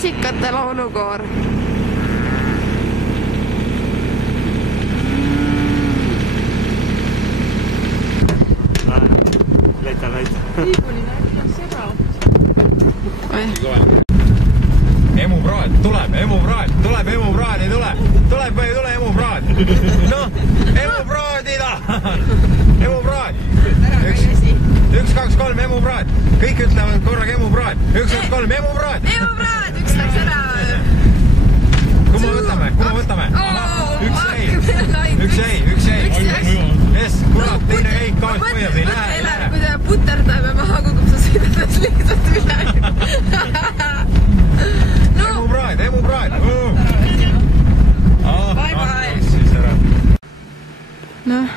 klassikate laulukoor. Laita. Viibuline äkki sega. Emupraad, tuleb emupraad, ei tule. Tuleb või ei tule emupraad? Noh, emupraadi tahan. Emupraad. 1, 2, 3, emupraad. Kõik ütlevad korraga emupraad. 1, 2, 3, emupraad. Emupraad, üks läks ära. Kumma võtame? Üks jäi. Yes, kurat, teine käik kaas põhjas ei lähe. Kui ta puterdab ja maha kukub, sa sõidad lihtsalt üle. Emupraad. Bye. Noh.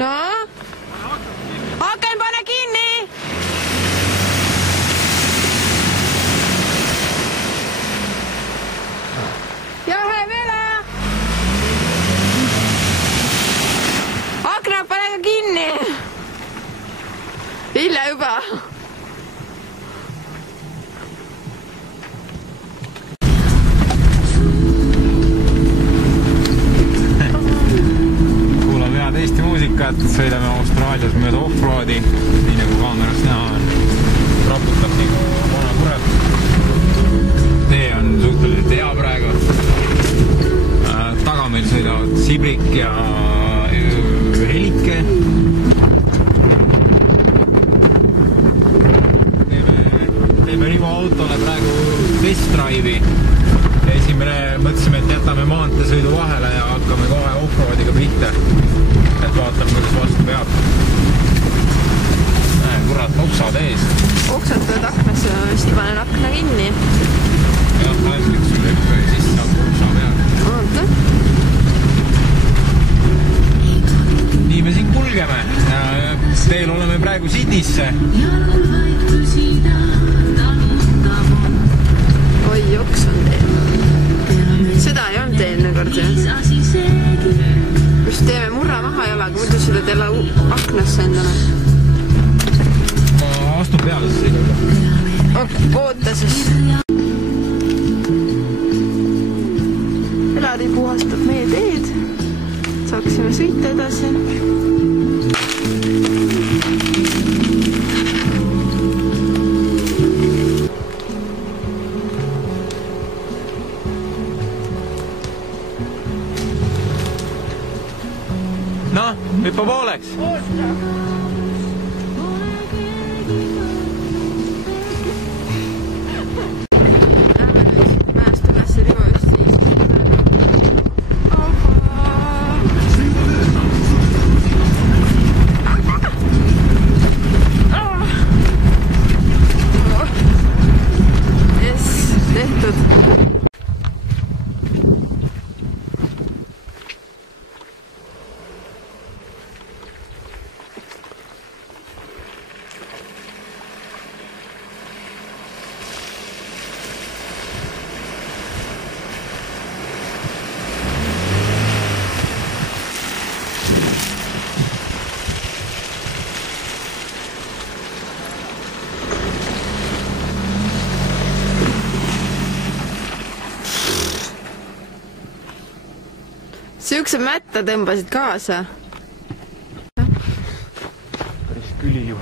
No? Aken pane kinni! Jahe vele! Aknad pane ka kinni! Hilja juba! Eesti muusikat, sõidame Austraalias mööda offroadi, nii nagu kaamerast näha on. Raputab nagu vana kurat. Tee on suhteliselt hea praegu. Taga meil sõidavad Sibrik ja Helike. Teeme Rivo autole praegu test drive'i. Esimene mõtlesime, et jätame maanteesõidu vahele ja hakkame kohe offroadiga pihta. Et vaatame, kuidas vastu peab. Näe, kurat, oksad ees. Oksad tööd aknas ja siis panen akna kinni. Jah, aesliks sul hüppe ja siis saab oksa peal. Oota. Nii me siin kulgeme. Teel oleme praegu Sydneysse. Oi, oks on teel. Seda ei olnud eelne kord, jah? Just teeme murra maha jalaga, muidu sõidad jälle aknasse endale. Ma astun peale siis igal. Oota siis. Elari puhastab meie teed. Saaksime sõita edasi. Noh, hüppa pooleks. Lähme nüüd mäest üles Rivo just siis. Yes, tehtud. Siukse mätta tõmbasid kaasa. Päris küli ju.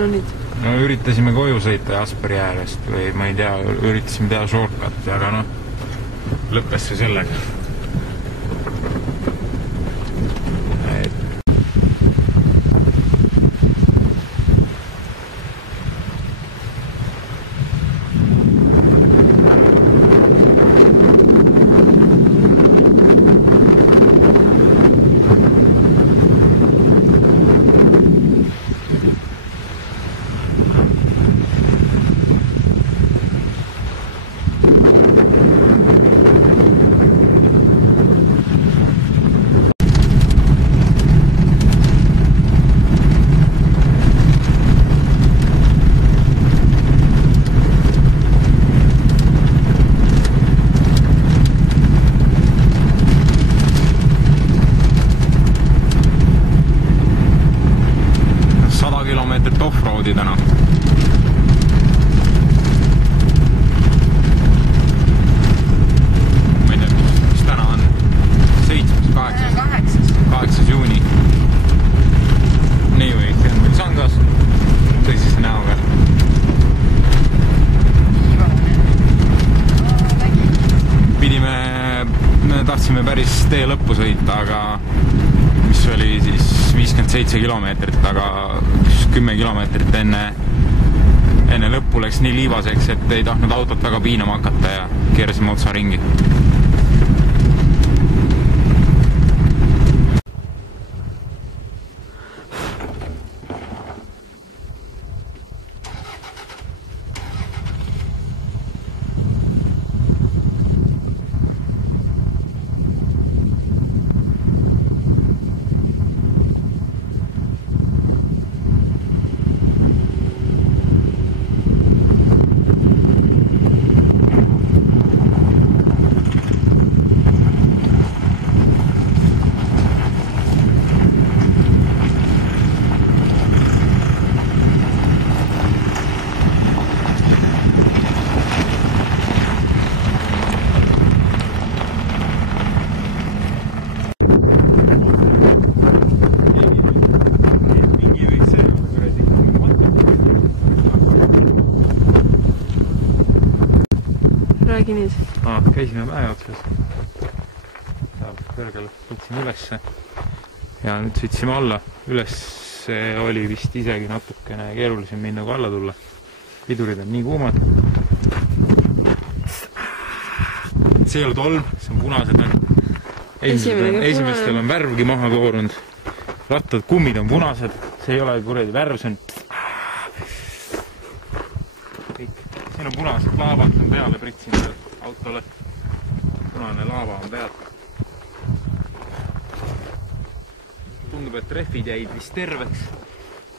No nüüd. No üritasime koju sõita Jasperi äärest või ma ei tea, üritasime teha shortcuti, aga noh, lõppes see sellega. Offroadi täna. Ma ei tea, mis täna on 8. juuni. Nii või ikka on meil sangas tõsise näoga. Me tahtsime päris tee lõppu sõita, aga mis oli siis 57 kilomeetrit, aga 10 kilomeetrit enne lõppu läks nii liivaseks, et ei tahtnud autot väga piinama hakata ja keerasime otsa ringi. Räägi nüüd. Käisime mäe otsas. Seal kõrgel võtsime ülesse ja nüüd sõitsime alla. Üles oli vist isegi natukene keerulisem minna kui alla tulla. Pidurid on nii kuumad. See ei ole tolm, see on punased. Esimestel on värvgi maha koorunud. Rattad, kummid on punased. See ei ole kuradi värv, see on siin on punased laavad on peale pritsinud autole. Punane laava on peal. Tundub, et rehvid jäid vist terveks.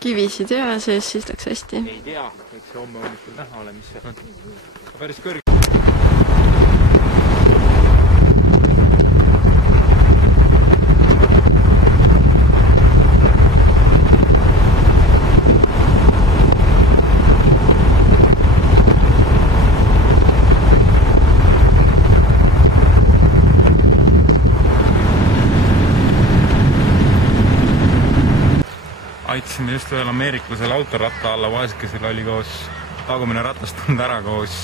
Kivisid ei ole sees, siis läks hästi. Ei tea, eks see homme hommikul näha ole, mis see on. Päris kõrge. Aitasime just veel ameeriklasel autoratta alla, vaesekesel oli koos tagumine ratast tulnud ära koos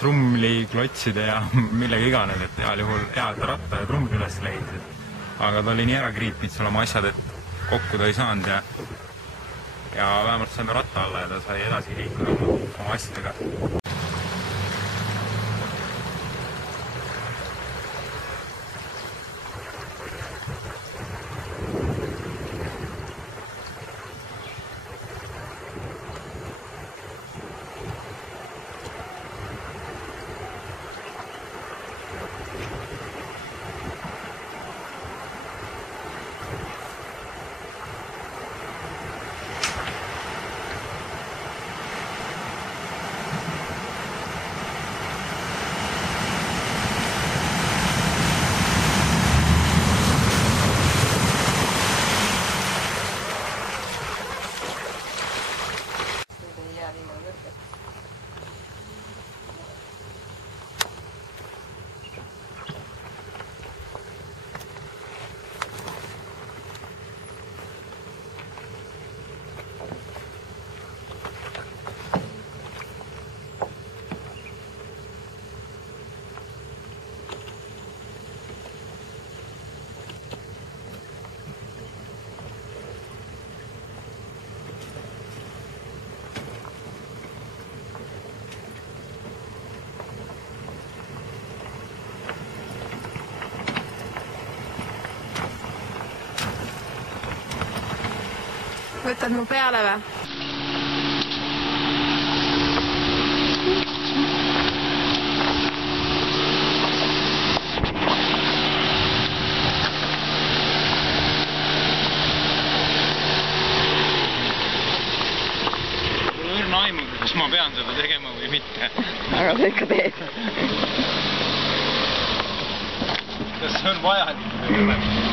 trummli, klotside ja millega iganes, et heal juhul hea, et ratta ja trummli üles leidis. Aga ta oli nii ära kriipid sul oma asjad, et kokku ta ei saanud ja vähemalt saime ratta alla ja ta sai edasi liikuda oma asjadega. Võtad mu peale või? Aimu, kas ma pean seda tegema või mitte. Aga sa ikka teed. Kas see on vajalik?